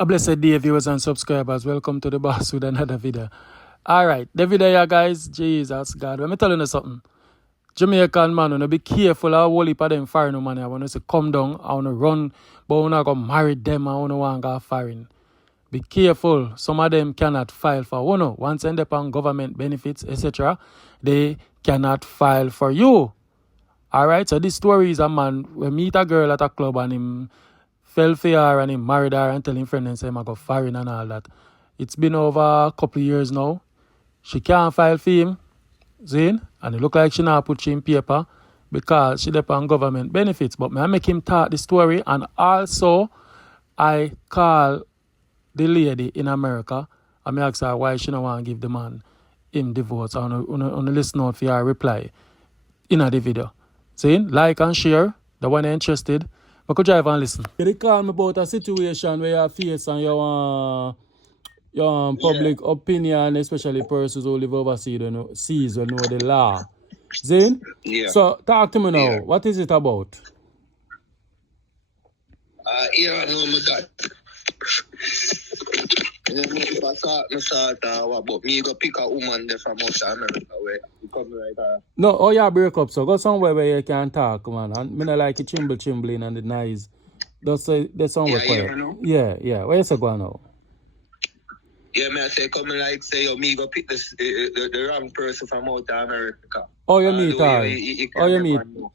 A blessed day, viewers and subscribers. Welcome to the boss with another video. Alright, the video here, guys. Jesus, God. Let me tell you something. Jamaican man, you know, be careful of whole heap of them foreign money. I want to say come down, I want to run, but I want to go marry them, I want to go foreign. Be careful. Some of them cannot file for one. Once end up on government benefits, etc., they cannot file for you. Alright, so this story is a man, we meet a girl at a club and him fell for her and he married her and tell him friend and say I go foreign and all that. It's been over a couple of years now. She can't file for him, see? And it look like she not put she in paper because she depend on government benefits. But I make him talk the story, and also I call the lady in America and I ask her why she don't want to give the man him divorce. I want to listen out for her reply in the video. See? Like and share. The one interested. I could drive and listen. They call me about a situation where you face and you want your public opinion, especially persons who live overseas who know the law. Zane? Yeah. So talk to me now. Yeah. What is it about? Yeah, I know me that. If I start but me go pick a woman there from outside America where you come right No, oh yeah, break up, so go somewhere where you can talk, man. And me not like it chimbling and the noise. That's somewhere quiet. Yeah. Where you say go now? Yeah, me I say come like say yo me go pick the wrong person from out America. Oh, you meet her.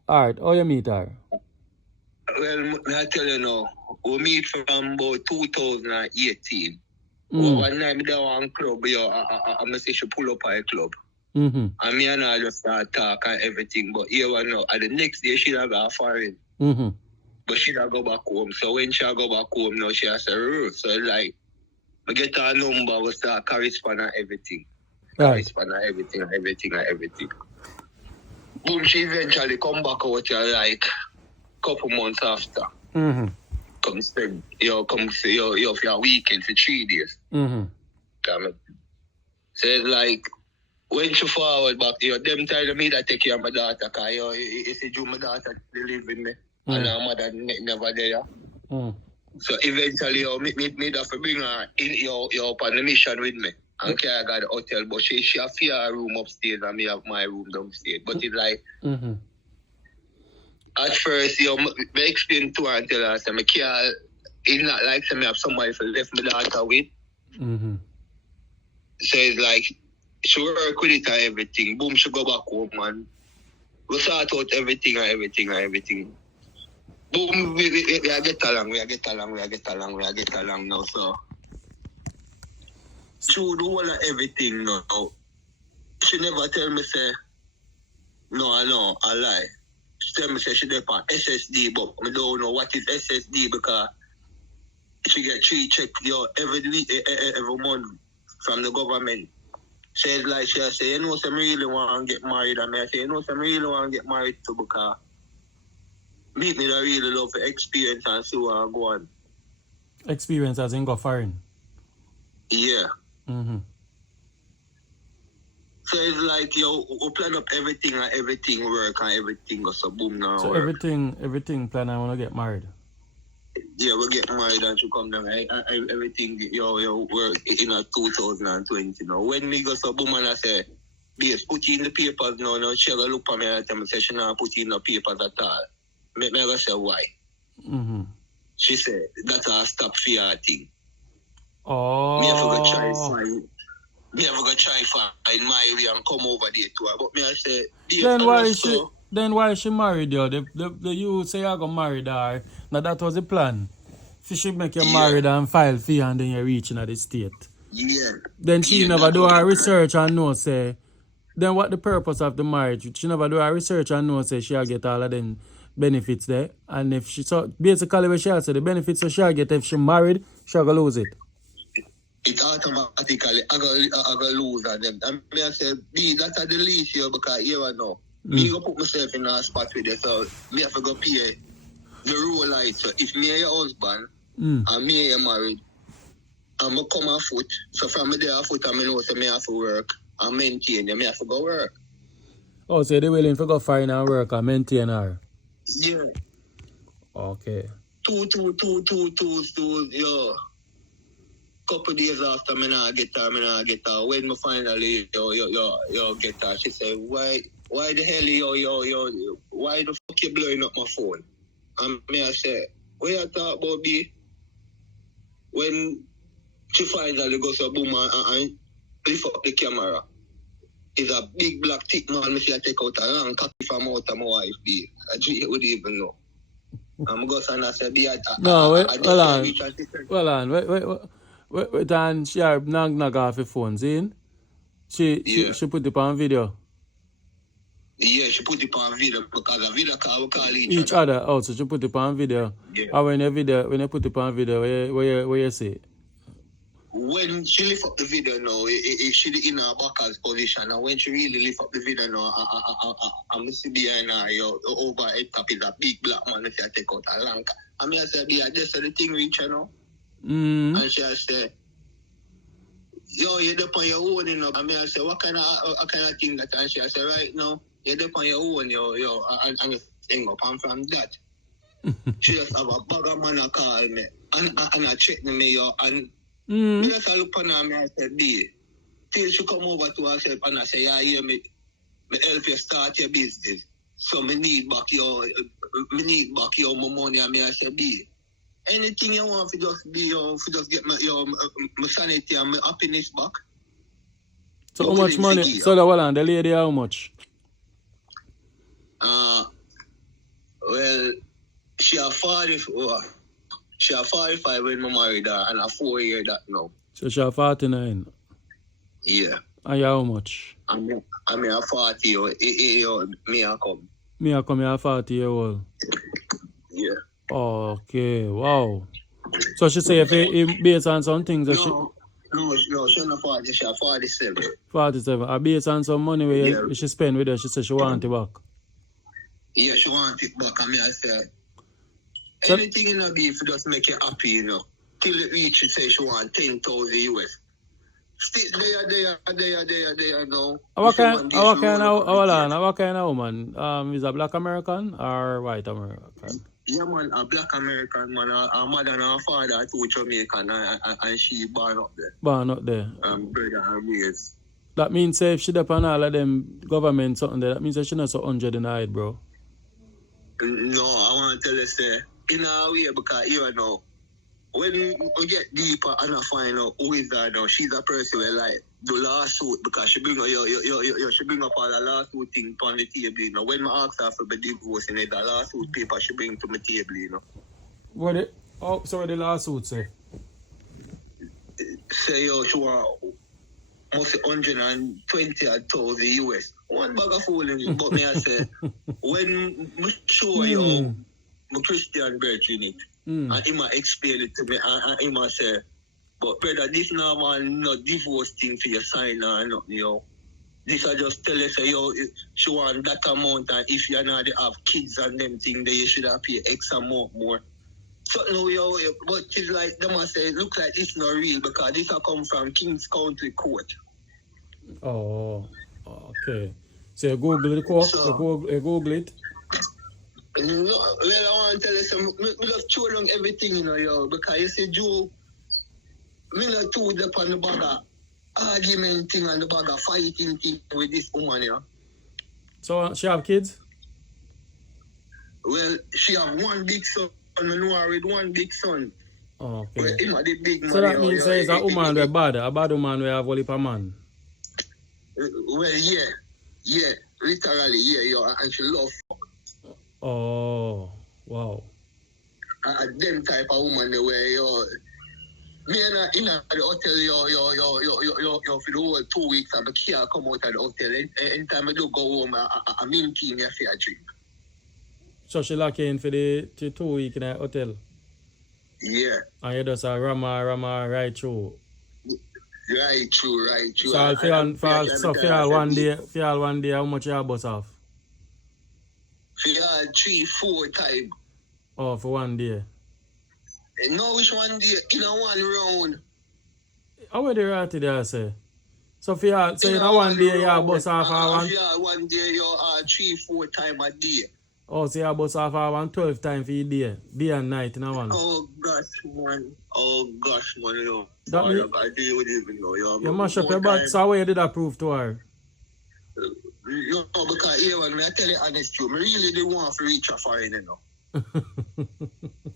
Alright, you meet her. Well, I tell you now, we meet from about 2018. One night me there one club, yo, I say she pull up at a club. And me and I just start talk and everything. But here one now, and the next day she don't go foreign. But she don't go back home. So when she go back home now, she has a rule. So like, we get her number, we start correspond and everything. Correspond and everything. Boom, she eventually come back out here like couple months after. Come say yo for a weekend for 3 days. So it's like when she forward back, them telling me that take care of my daughter, because it's a my daughter they live with me. And her mother never there. So eventually me have to bring her in up on the mission with me. And I got the hotel, but she have her room upstairs and me have my room downstairs. But it's like at first, me explain to her and tell her, say, me can't, it's not like say, me have somebody for left my daughter with. So it's like, she work with it and everything. Boom, she go back home, man. We sort out everything. Boom, we get along now, so. Through the whole of everything now, she never tell me, say, no, I lie. She tell me say she dep on SSD, but I don't know what is SSD because she get 3 check every week, every month from the government. She say, you know, some really want to get married, and I say, you know, some really want to get married too because me don't really love the experience and see what I go on. Experience as in go foreign? Yeah. So it's like, we plan up everything and everything work and everything goes so boom now. So work. everything plan I want to get married? Yeah, we get married and she come down. Everything, work in 2020 now. When me go so boom and I say, yes, put in the papers now. Now she go look at me and tell me, say she not put in the papers at all. Me go say, why? She said, that's a stop fear thing. Oh. Me have to go try find my way and come over there to her. But me I say, then why she married you? The you say you go marry her. Now that was the plan. She should make you married and file fee and then you reach in the state. Yeah. Then she never do her research and know say. Then what the purpose of the marriage? She never do her research and know say she'll get all of them benefits there. And if she so basically what she'll say the benefits so she'll get if she married, she'll go lose it. It automatically I go lose on them. And me I say, that's the least here because here I know. Me go put myself in a spot with you, so me have to go pay the rule light. So if me and your husband and me and you married, I'm gonna come on foot. So from me there on foot, I know say me have to work and maintain them, me have to go work. Oh, so they're willing to go find and work and maintain her? Yeah. Okay. Two, yo. couple days after me not get her. When me finally yo get her, she said, why the hell why the fuck you blowing up my phone? And me I say, what you talk about B? When she finally goes to boom and lift up the camera, is a big black thick man. Me say I take out a long cocky from out of my wife B. I would even know. I'm going to say B. Well on. Wait, and she knock off the phone, see? She put it on video. Yeah, she put it on video because a video call we call each other. Oh, so she put it on video. Yeah. And when you put it on video, where you see? When she lift up the video now, she in her backers position, and when she really lift up the video now, I'm see behind her, over head top is a big black man. If you take out a long, I mean, I said, "Yeah, this is the thing, reach, you know." And she said, "Yo, you're up on your own, you know." I mean, I said, "What kind of thing that?" And she said, "Right now, you're up on your own, yo, and hang up." And from that, she just have a bag of man call me, and I check me, yo, and. Me just look on her and I said, B, till she come over to herself and I say, yeah, me help you start your business. So me need back your money. And me I say, B, anything you want to just be, to just get my sanity and my happiness back. So how much money? So the lady how much? Well, she have 44. She have 45 when I married her, and a 4 year that now. So she have 49? Yeah. And you how much? I mean, a 40, me I come. Me I come here 40-year-old? Yeah. Okay, wow. So she say if based on some things that No, she's not 40, she's 47. 47. Based on some money where she spend with her, she said she want it back. Yeah, she want it back. I mean, I said, anything in a beef just make you happy, you know. Till it reach, she say she want 10,000 US. Still there, no. What kind of woman? Is a black American or white American? Yeah, man, a black American, man. Her mother and her father are 2 Jamaican, and she born up there. Born up there. Brother and raised. That means if she depend on all of them government something there, that means that she not so 100 in the height, bro. No, I want to tell you, say, in a way, because you know, when we get deeper and I find out who is that now, she's a person who like the lawsuit because she bring up she bring up all the lawsuit thing on the table, you know. When I ask her for the divorce, the lawsuit paper she bring to my table, you know. So the lawsuit say? Say she want must 120,000 US. One bag of fooling, but me I say when I show you my Christian virgin it. And he might explain it to me and he might say, but brother, this now man not divorce thing for your sign or nothing, yo. This I just tell you say, yo, she want that amount and if you not have kids and them thing, then you should have pay X amount more. So no, yo, but it's like them I say, look like this not real because this I come from King's County Court. Oh, okay. So you Google the court, you Google it. No, well, I want to tell you something. I just show along everything, you know, yo. Because you see, Joe, we not too deep on the bag of argument thing and the bag of fighting thing with this woman, yeah. So she have kids? Well, she have one big son. I know her with one big son. Oh, okay. Well, him the big man. So that means it's a woman with a bad woman will have only a man. Well, yeah, literally, yeah, and she love fuck. Oh, wow. Them type of woman the way me and in the hotel yo for the whole 2 weeks I can't come out of the hotel. Anytime I do go home I mean tea me for a drink. So she lock you in for the 2 weeks in the hotel? Yeah. And you just rama right through? Right through. So for all one day, how much you have bus off? For 3-4 times. Oh, for 1 day? No, which 1 day? In a one round. How would you write it there, say? So for in a 1 day, you have bus off? For 1 day, you 3-4 times a day. Oh, so you bust off 112 times for your day and night in a one. Oh gosh, man. Yo. That mean, I do even know. You mash up your butt, so how you did that prove to her? You know, because here, when I tell you honest truth, I really didn't want to reach a foreign, you know.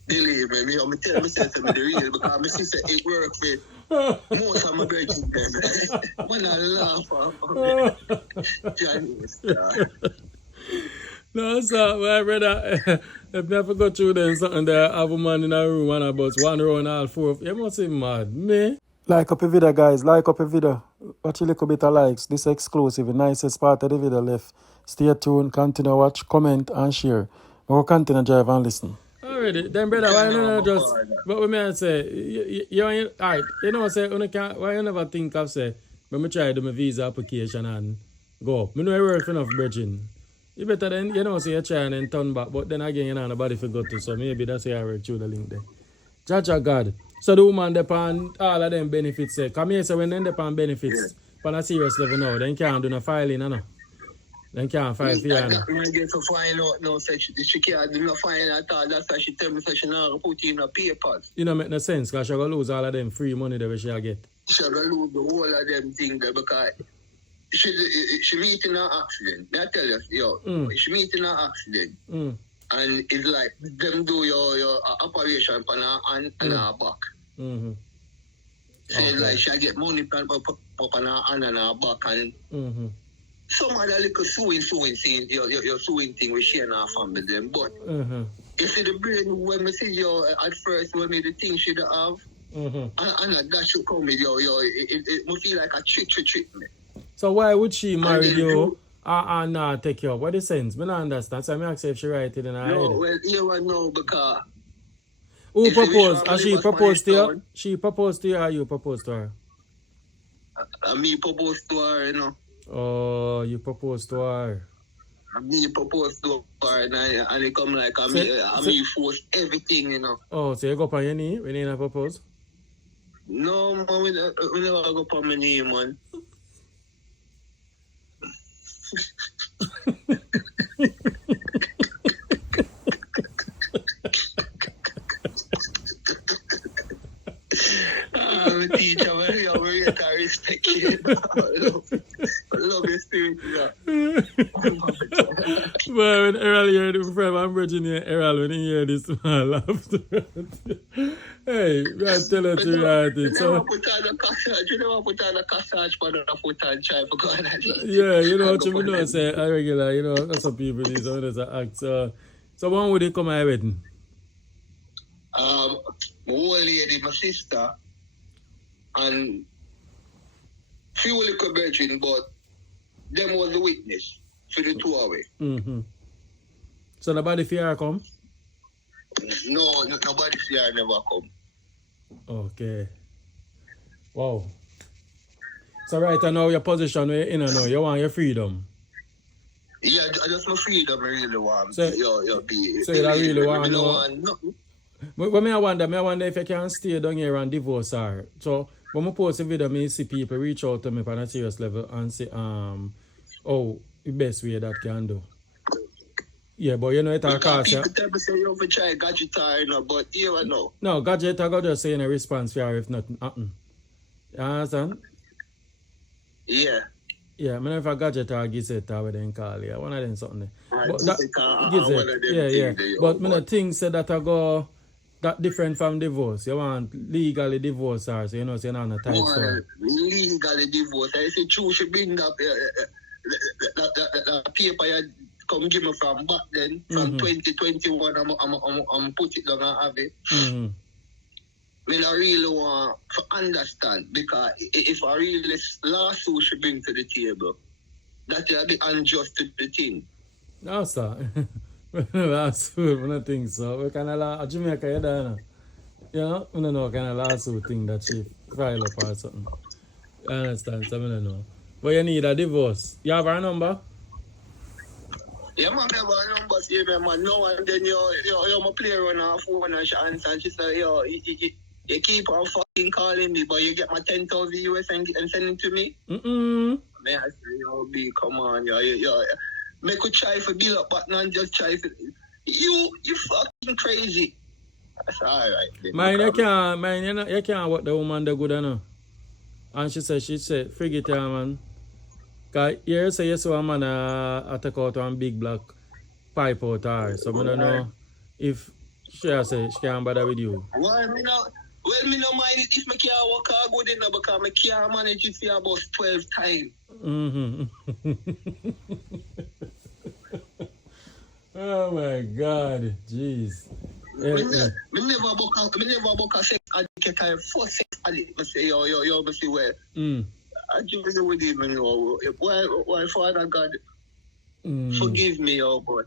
Believe me, I tell myself to be the real, because my sister, it works with most of my brothers. When I laugh at No, sir, my brother, if I go through them something there, have a man in a room and about one round all four, you must be mad, me. Like up a video, guys, like up a video. Watch a little bit of likes. This is exclusive, the nicest part of the video left. Stay tuned, continue watch, comment and share. We'll continue drive and listen. Already, then brother, why you not just, but what I say, you alright, you know what I say, why you never think of say, when I try to do my visa application and go up. I know I work for enough bridging. You better then, you know, say you try and then turn back, but then again, you know, nobody forgot to, so maybe that's why I work through the link there. Jaja God. So the woman depend all of them benefits. Come here, so when they depend benefits, on a serious level now, then can't do no filing, no. Then can't file for you, no. I get to find out now, so she can't do no filing at all. That's why she tell me, so she not put in the papers. It don't make no sense, because she going to lose all of them free money that she get. She going to lose the whole of them things there, because she meet in an accident. I tell you, she meet in an accident. And it's like them do your operation on her her back. Mm-hmm. So it's like she get money up on her hand and her back, and some other little sewing thing, your sewing thing we share in our family them. But you see the brain when we see you at first when we the thing she have, and that should come with it must feel like a trick me. So why would she marry you? Nah, take you up. What the sense? I don't understand. So I ask if she write it in her head. No, well, you will know because... Who proposed? Has she proposed to you? She proposed to you or you proposed to her? Me proposed to her, you know. Oh, you proposed to her. Me proposed to her and it come like me force everything, you know. Oh, so you go up on your knee when you propose? No, man, we never go up on my knee, man. I'm a teacher, I'm a respect you. I love your spirit, Well, when Errol heard it from I'm Virginia, Errol, when he hear this, man, laughed. Hey, I tell her to write it. You never put on a cassage for the foot and try for God. Yeah, you know what you know, say, a regular, you know, that's what people do, so there's an act. So when would they come at wedding? My old lady, my sister, and few little brethren, but them was the witness for the 2 hours. So nobody fear come? No, nobody fear never come. Okay. Wow. So right now your position where you know you want your freedom. Yeah, just my freedom I really want. So you really want no. But I wonder if you can stay down here and divorce her. So when I post a video, I see people reach out to me on a serious level and say oh the best way that can do. Yeah, but you know it all costs. People tell me say you have to try gadget or you know, but you know. No, gadget I got just saying a response for her if nothing happen. You understand? Yeah. Yeah, I mean if a gadget or Gizet or what they call it, one of them something. Right, But that, Gizet, But I think say that I go that different from divorce. You want legally divorce her, so you know, so you're not on a tight story. Legally divorce. I say true she bring that paper you come give me from back then, from 2021, I'm put it down and have it. I really want to understand, because if a real lawsuit she bring to the table, that will be unjust to the thing. No, sir. Lawsuit, I don't think so. What kind of Jamaica you done? You know, I don't know what kind of lawsuit thing that she file up or something. I understand, so I don't know. But you need a divorce. You have her number? Yeah, man, I have a number, see me, man. No, and then you play on her phone and she answer and she say, yo, you keep on fucking calling me, but you get my 10,000 US and send it to me? May I say, yo, B, come on, yo. make a try for build up, but not just try for... You fucking crazy. That's alright. Man, you can't what the woman the good enough. And she said, forget it, man. Cause you say you saw a man take out one big black pipe out her. So I don't know if she say she can't bother with you. Why me not? Well, me no mind it if me can't work out good enough because me can't manage it for about 12 times. Oh my God, jeez. Me never book a sex addict. I first sex addict. Me say yo, me see where. I just with him, you know. Why Father God, forgive me, oh God.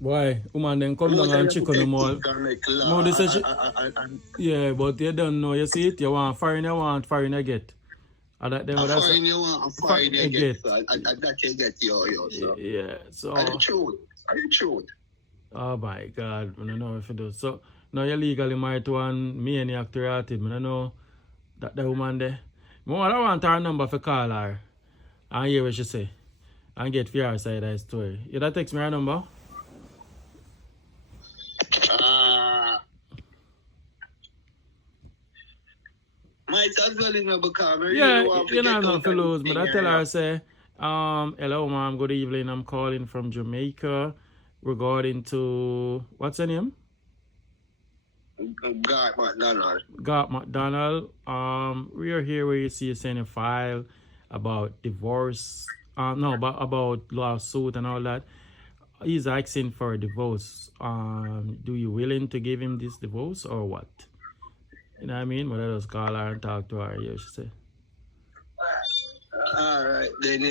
Why? Woman then come down and check on them all. No, they say yeah, but you don't know. You see it? You want foreigner get. And that then that's foreign you want, a foreigner get. That you get, yo. So. Yeah, so. Are you truth? Oh my God, I don't know if you do. So, now you're legally married to one me and the actor artist. I don't know that the woman there. I want her number for call her and hear what she say and get for her side of the story. You that text me her number? Might as well in a because yeah, you know not to lose. But I tell her, say, hello ma'am, good evening. I'm calling from Jamaica regarding to what's her name? Got McDonald. We are here where you see you send a file about divorce. About lawsuit and all that. He's asking for a divorce. Do you willing to give him this divorce or what? You know what I mean? But I just call her and talk to her. Yeah, she say. Alright, then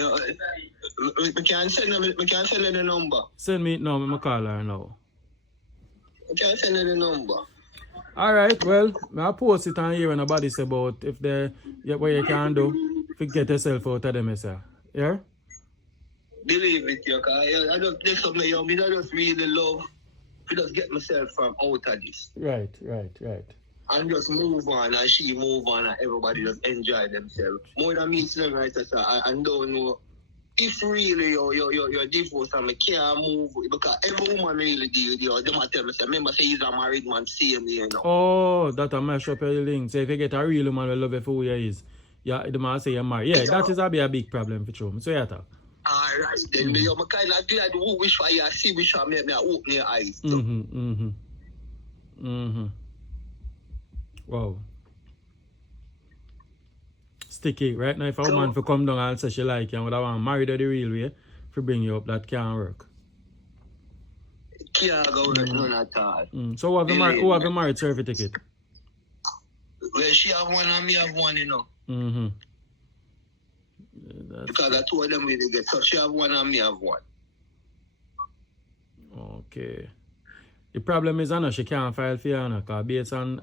we can send her the number. Send me no, I'm call her now. We can send her the number. Alright, well, I post it on here when nobody say about if they what you can do to get yourself out of them, sir. Yeah? Believe it, you because I don't this something young. I just really love to just get myself from out of this. Right. And just move on, and she move on, and everybody just enjoy themselves. More than me saying right, sir, I don't know if really you're divorced and I can't move because every woman really deal with you. They might tell me, say, remember, say he's a married man, same you know. Oh, that a mash up your link. So if you get a real woman will love you for who you is, yeah, the man say you're married. Yeah, that is a big problem for you. So yeah, talk. Alright, then I'm kind of glad who wish for you see which one make me open your eyes. Wow. Sticky. Right now, if a woman for come down and say she like you and would want married her the real way, for bring you up, that can't work. Can't go work none at all. So who have a married certificate? Well, she have one and me have one, you know. Because I told them where they get. So she have one and me have one. Okay. The problem is, I know she can't file for you, because based on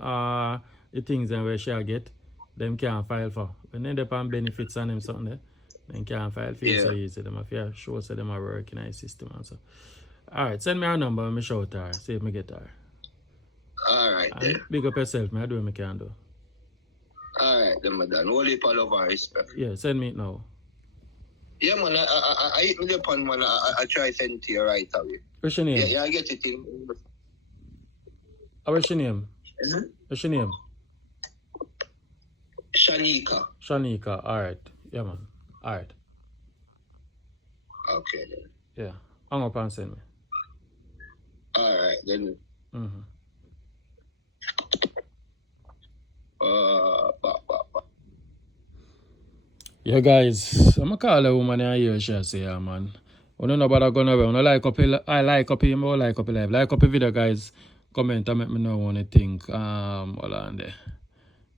the things and where she get, them can't file for. When they depend on benefits and them something there, they can't file for you so easy. Them have to show so them are working in the system and so. Alright, send me her number and me shout her, see if me get her. Alright then. Big up yourself, I do what I can do. Alright then, madam. Only for love and respect. Yeah, send me it now. Yeah, man, I hit me upon man, I try to send to you right away. What's your name? Yeah, I get it in. What's your name? What's your name? Shanika, alright. Yeah, man. Alright. Okay, then. Yeah. Hang up and send me. Alright, then. Yeah, guys, I'm going to call a woman here, she say, yeah, man. I don't know about going away. I like up him or like up live. Like up the video, guys. Comment and let me know what you think. Hold on there.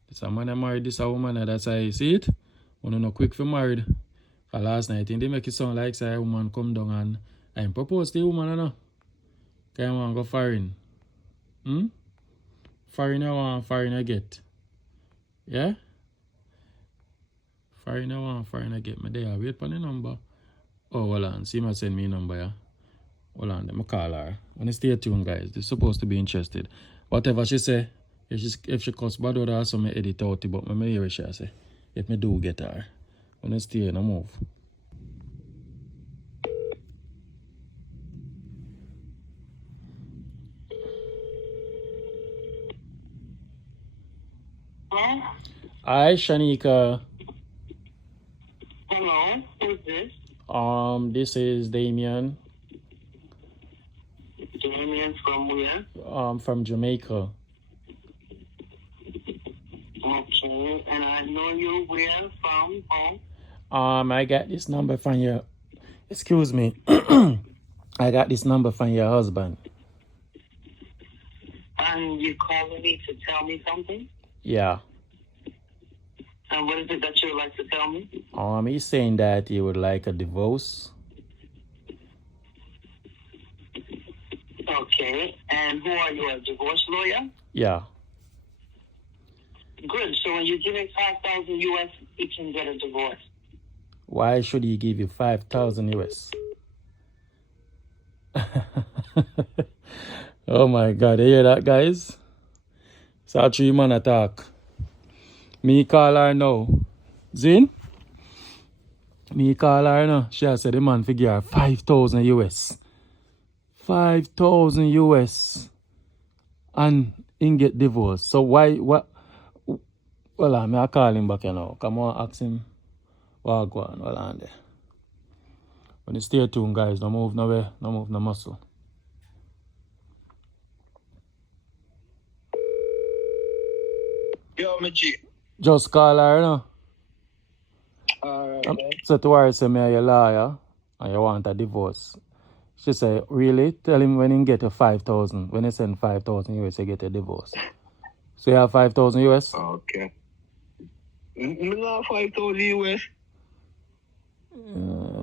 This a man I married this a woman, that's how you see it. I don't know quick for married. For last night, they make it sound like say a woman come down and I propose to the woman, you know. Can you want to go foreign? Foreign I want, foreign I get. Yeah? Foreign I want, foreign I get. Me there, wait for the number. Oh, hold on. See me send me a number, yeah? Hold on, let me call her. When you stay tuned, guys. They're supposed to be interested. Whatever she say, if she cuss bad or so me edit out it, but me hear what she say. If me do get her. When you stay, no move. Hi, Shanika. Hello, who's this? This is Damien. Damien from where? From Jamaica. Okay, and I know you where from home? I got this number from your. Excuse me. I got this number from your husband. And you calling me to tell me something? Yeah. And what is it that you would like to tell me? He's saying that he would like a divorce. Okay, and who are you, a divorce lawyer? Yeah. Good, so when you give him 5,000 US, he can get a divorce. Why should he give you 5,000 US? Oh my God, you hear that, guys? So a 3-man attack. Me call her now. Zin? Me call her now. She said the man figure her 5,000 US. 5,000 US. And he get divorced. So why, what? Well, I call him back, you know. Come on, ask him. What go on, well on there. When you stay tuned, guys, don't move nowhere, don't move no muscle. Yo, my G. Just call her, you know. Alright. So to her, say me are your lawyer and you want a divorce. She said, really? Tell him when he get a 5,000. When he send 5,000 US, you get a divorce. So you have 5,000 US? Okay. Me not 5,000 US.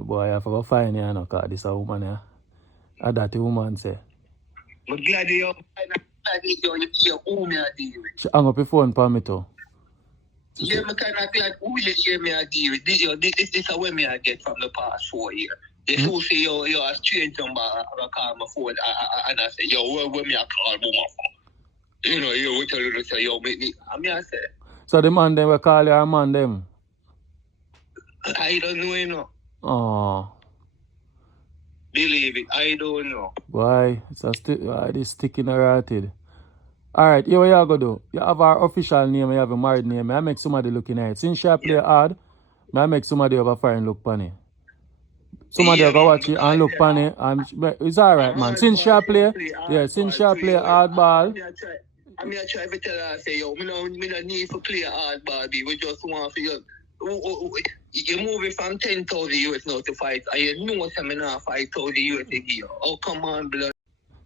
Boy, I have to go find you, because this a woman here. And that the woman say. I'm glad you hear who me a deal with. She hung up the phone for me too. Yeah, I'm kind of glad who you hear me a deal with. This is a way me I get from the past 4 years. They so say you're a strange number, I call my phone, and I say, yo, where me I call my phone? You know, you will tell you to say, yo, me, I say. So the man them will call you a man them? I don't know, you know. Oh. Believe it, I don't know. Why? It's a this sticking rotted. Alright, here what you go do. You have our official name, you have a married name. I make somebody looking at it. Since she play hard, I make somebody over fire and look funny. Somebody go watch it and look funny. It's alright, man. Since she play hardball. I mean, I try to tell her, say, yo, me no need to play hardball, we just want for you. You're moving from 10,000 US now to fight, and you know I'm not 5,000 US a year. Oh, come on, blood.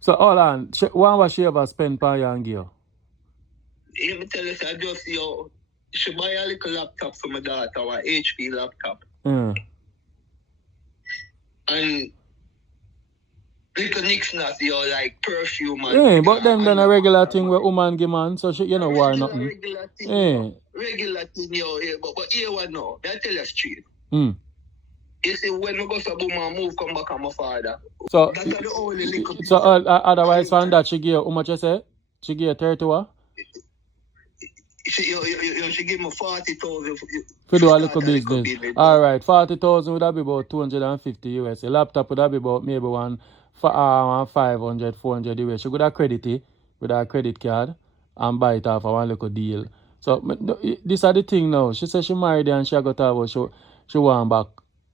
So, hold on. When was she ever spend for you and give you? Let me tell you, I just, yo, she buy a little laptop for my daughter, or HP laptop. And little Nixon, yo, like perfume. Yeah, but them done a regular thing where woman give man, so she, you know, war nothing. Regular thing, regular thing, yo, but here one now, I tell you straight. You see, when we go to boom and move, come back on my father. So, that's the only little so otherwise from that, she give, how much you say? She give 30 what? She give me 40,000 for do a little business. Alright, 40,000 would that be about 250 US. A laptop would that be about maybe 500, 400 US. She could have credit it with her credit card and buy it off of one little deal. So, this is the thing now. She said she married and she got her about she want back.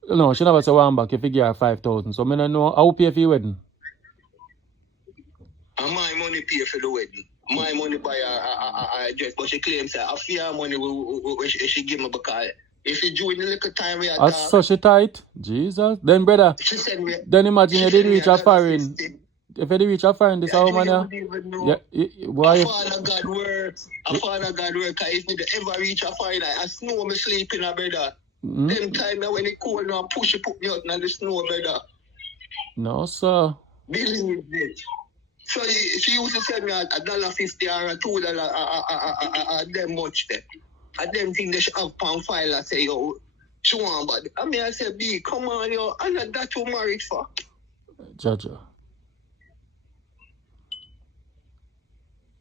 No, she never say want back if you give her 5,000. So, I don't know how pay for your wedding. And my money pay for the wedding. My money buy a dress, but she claims that a fear money she give me because if you join the little time we are so she tight? Jesus. Then, brother, she send me, then imagine you did reach a foreign. If you did reach a foreign, this how man why? A father God works. A father God works. If me ever reach a foreign, I snow me sleeping, brother. Them time when it cold now, push it, put me out in the snow, brother. No, sir. Believe it. So she used to send me $1.50 or $2 them much there. And them thing they should have on file. I say, yo, she want but I mean I say, B, come on, yo, and that you married for. Jaja.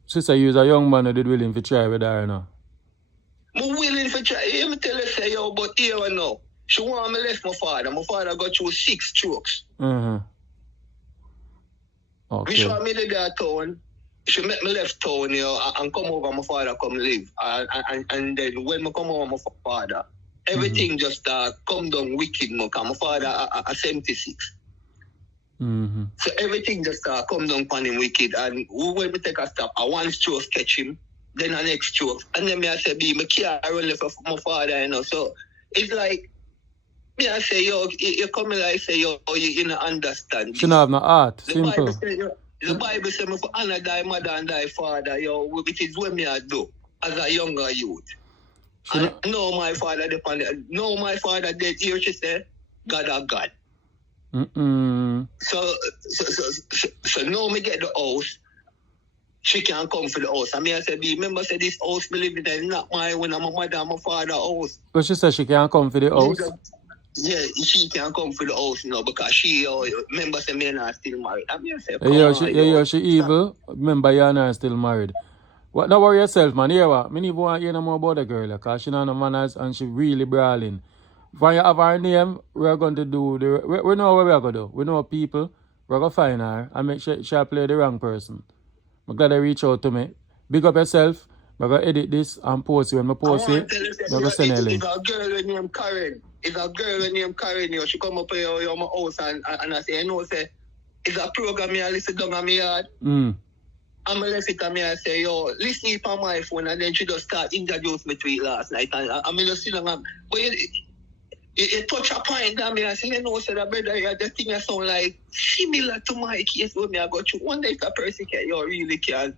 She said you was a young man who did willing to try with her now. I'm willing to try. Let me tell her, say, yo, but here I know. She want me left my father. My father got through 6 strokes. Okay. We show me the town. she met me left town, you know, and come over my father come live. And then when I come over my father, everything just come down wicked, because my father a 76. So everything just come down upon him wicked. And when we take a stop, I one stroke catch him, then the next stroke. And then I say, my can't run left for my father, you know. So it's like, me I say, yo, you come in like say, yo, you don't understand. She don't have no heart, simple. The Bible says, me for honor thy mother and thy father, yo, which is what me I do as a younger youth. And no, my father depended. No, my father dead here, she said, God are God. So now me get the house, she can't come for the house. I mean, I said, remember, say this house me live in there, not mine when I'm my mother and my father house. But she said she can't come for the house? Yeah, she can't come for the house now because she, remember, say me and I still married. I mean, I said, she evil. Remember, you and I still married. What? Don't worry yourself, man. Hear what? Me need to want to hear no more about the girl because she not no manners and she really brawling. When you have her name, we're going to do we know what we're going to do. We know people. We're going to find her and make sure she play the wrong person. I'm glad they reach out to me. Big up yourself. I'm going to edit this and post it. When I post it, I'm going to send a link. It's a girl named Karen. It's a girl named Karen. You know, she come up here on my house and I say, you know, say, it's a program I listen down on my yard. I'm going to left it and I say, yo, listen it on my phone. And then she just start introduce me to it last night. And I'm just sitting on, but you touch a point that me, I say, you know, so that brother, the thing that sound like similar to my case when me I got you. One day if a person can, you really can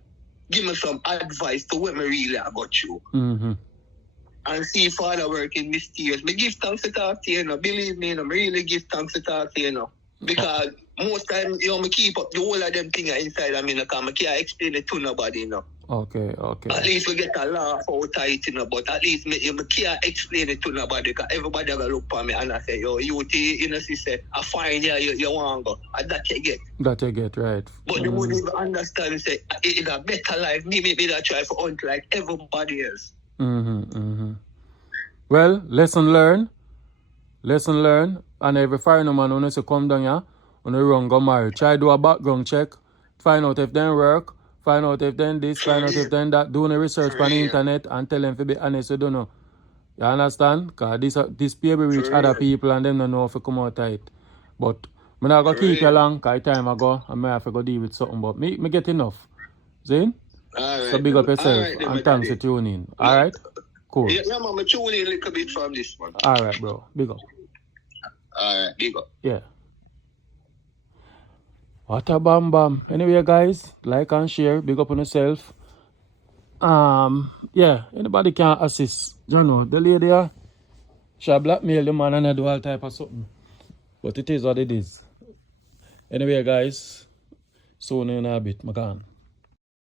give me some advice to what me really I got you. And see father working mysterious. Me give thanks to talk to you, know. Believe me, you know, me really give thanks to talk to you, know. Because most times, you know, me keep up the whole of them things inside of me, because I can't explain it to nobody, you know. Okay. At least we get a laugh out of it, you know, but at least me can't explain it to nobody because everybody will look for me and I say, yo, you know, sister, I find you want to go. And that you get. That you get, right. But you wouldn't even understand, say, it's a better life. Me that try for hunt like everybody else. Well, lesson learned. And every foreigner man who to come down here, when you run go marry, try do a background check, find out if they work, find out if they this, find out if they that, doing a research on the internet and tell them to be honest, you don't know. You understand? Because this paper reach other people and them don't know if you come out tight. But I'm not going to keep you long because time ago I may have to go deal with something, but me get enough. See? Right, so big up yourself and thanks for tuning in. Alright? Cool. Yeah, man, I'm tuning in a little bit from this one. Alright, bro. Big up. Alright, big up. Yeah. What a bam bam. Anyway, guys, like and share. Big up on yourself. Yeah, anybody can assist. You know, the lady, she blackmail the man and do all type of something. But it is what it is. Anyway, guys, soon in a bit, I'm gone.